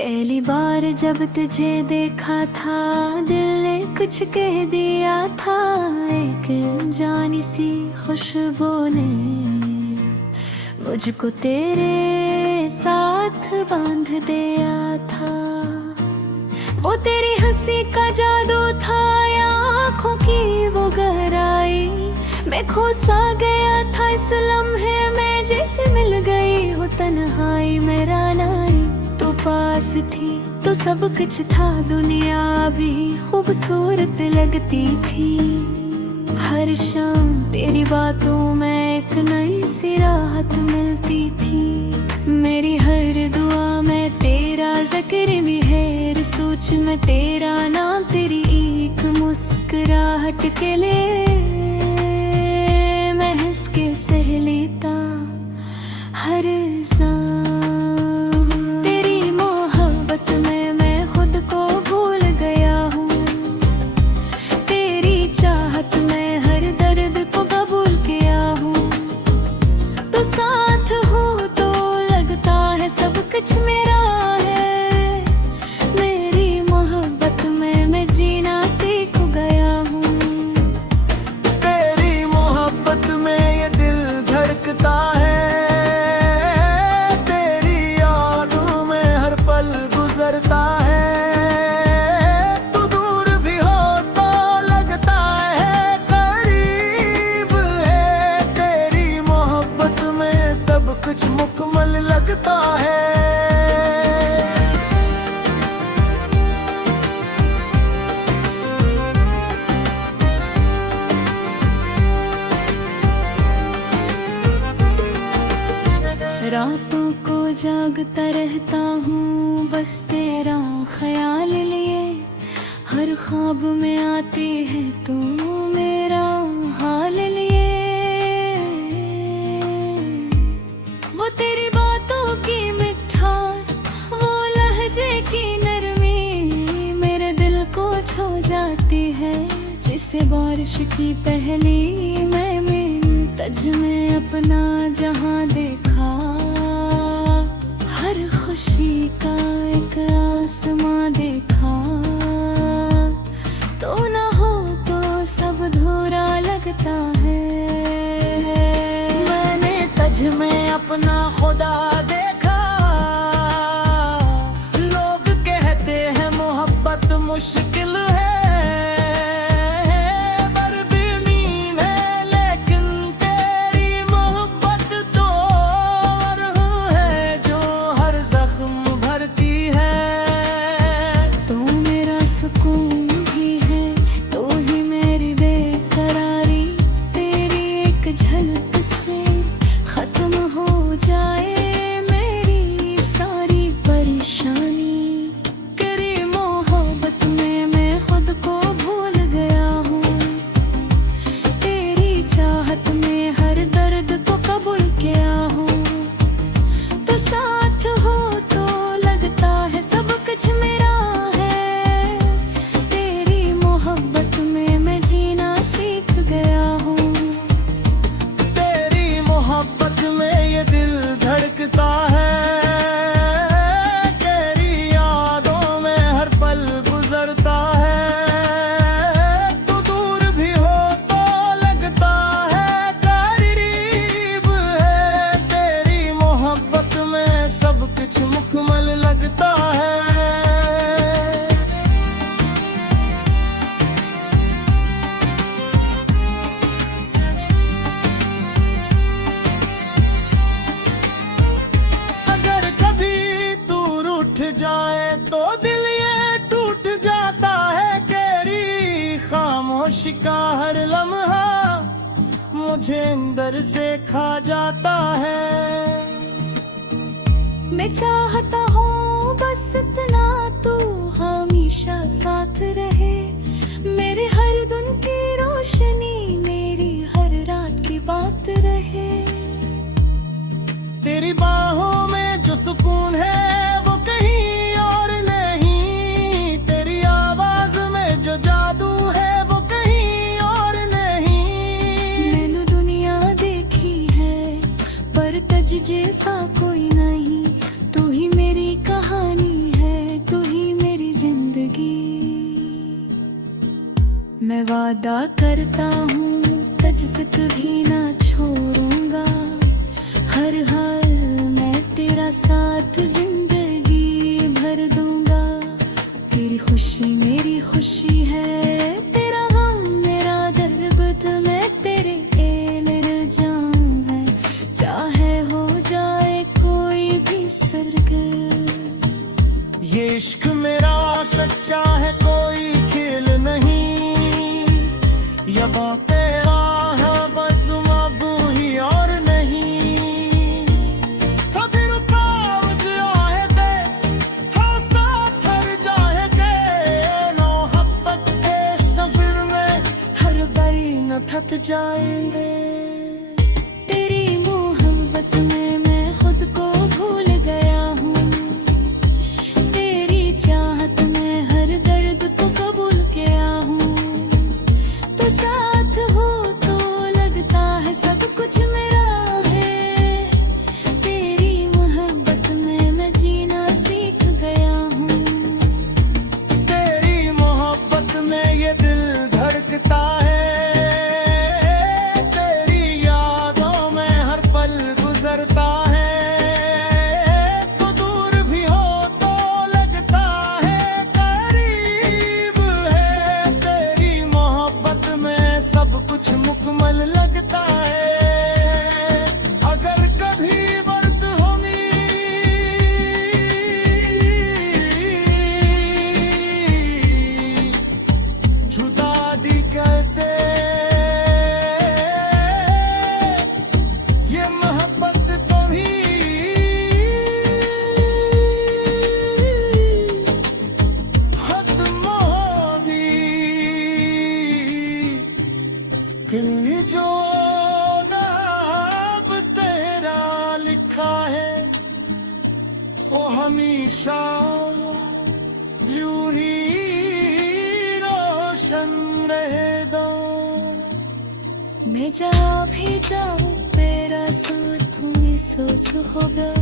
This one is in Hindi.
पहली बार जब तुझे देखा था दिल ने कुछ कह दिया था। एक जानी सी खुशबू ने मुझको तेरे साथ बांध दिया था। वो तेरी हंसी का जादू था या आँखों की वो गहराई। मैं खो सा गया था इस लम्हे में, जैसे मिल गई हो तन्हाई। मेरा नारी तो पास थी तो सब कुछ था, दुनिया भी खूबसूरत लगती थी। हर शाम तेरी बातों में एक नई सी राहत मिलती थी। मेरी हर दुआ में तेरा जिक्र भी है, हर सोच में तेरा नाम, तेरी एक मुस्कुराहट के लिए मैं हंस के सह लेता हर तेरी मोहब्बत में मैं खुद को भूल गया हूँ। तेरी चाहत में हर दर्द को कबूल किया हूँ। तो साथ हो तो लगता है सब कुछ मेरा है। मेरी मोहब्बत में मैं जीना सीख गया हूँ। तेरी मोहब्बत में ये दिल धड़कता है, गुजरता है। तू दूर भी हो तो लगता है करीब है। तेरी मोहब्बत में सब कुछ मुकम्मल लगता है। रातों को जागता रहता हूँ बस तेरा ख्याल लिए। हर ख्वाब में आती है तू मेरा हाल लिए। वो तेरी बातों की मिठास, वो लहजे की नरमी मेरे दिल को छू जाती है। जिसे बारिश की पहली मैं तज में अपना जहां देखा। हर खुशी का एक आसमां देखा। तो ना हो तो सब अधूरा लगता है। मैंने तज में अपना खुदा देखा। लोग कहते हैं मोहब्बत मुश्किल है, सुकून भी है तो ही मेरी बेकरारी। तेरी एक झलक से खत्म हो जाए मेरी सारी परेशानी। तेरी मोहब्बत में मैं खुद को भूल गया हूँ। तेरी चाहत में हर दर्द को कबूल किया हूँ। तो साथ हो तो लगता है सब कुछ मेरा है। मोहब्बत में मैं जीना सीख गया हूँ। तेरी मोहब्बत में ये दिल धड़कता है। तेरी यादों में हर पल गुजरता है। तू दूर भी हो तो लगता है करीब है। तेरी मोहब्बत में सब कुछ मुकम्मल लगता है। जाए तो दिल ये टूट जाता है। तेरी खामोशी का हर लम्हा मुझे अंदर से खा जाता है। मैं चाहता हूँ बस इतना तू हमेशा साथ रहे। मेरे हर दिन की रोशनी, मेरी हर रात की बात रहे। तेरी बाहों में जो सुकून है वो कहीं और नहीं। तेरी आवाज में जो जादू है वो कहीं और नहीं। मैंने दुनिया देखी है पर तज जैसा कोई नहीं। तू ही मेरी कहानी है। वादा करता हूँ तुझसे कभी ना छोड़ूंगा, हर हाल मैं तेरा साथ जिंदगी भर दूंगा। तेरी खुशी मेरी खुशी है, तेरा गम मेरा दर्द, मैं तेरे एल जाऊं मैं, चाहे हो जाए कोई भी स्वर्ग। ये इश्क मेरा सच्चा है, कोई खेल नहीं, या तेरा है बस अब ही और नहीं। तो दिल पाउज आहे दे हाँ साथ हर जाए के, मोहब्बत के सफर में हर बारी न थक जाएंगे। तेरी मोहब्बत में मैं खुद को भूल गया हूँ, तेरी चाहत में हर दर्द को कबूल किया हूँ। तो साथ हो तो लगता है सब कुछ मेरा है, तेरी मोहब्बत में मैं जीना सीख गया हूँ। तेरी मोहब्बत में ये दिल धड़कता है, तेरी यादों में हर पल गुजरता है। तो दूर भी हो तो लगता है करीब है, तेरी मोहब्बत में सब कुछ मुकम्मल लगता है। अगर कभी वक्त होगी जुदा दी कहते, ये मोहब्बत कभी खत्म होगी कि जो नाम तेरा लिखा है वो हमेशा यूं ही रोशन रहेगा। मैं जहाँ भी जाऊँ तेरा साथ महसूस होगा।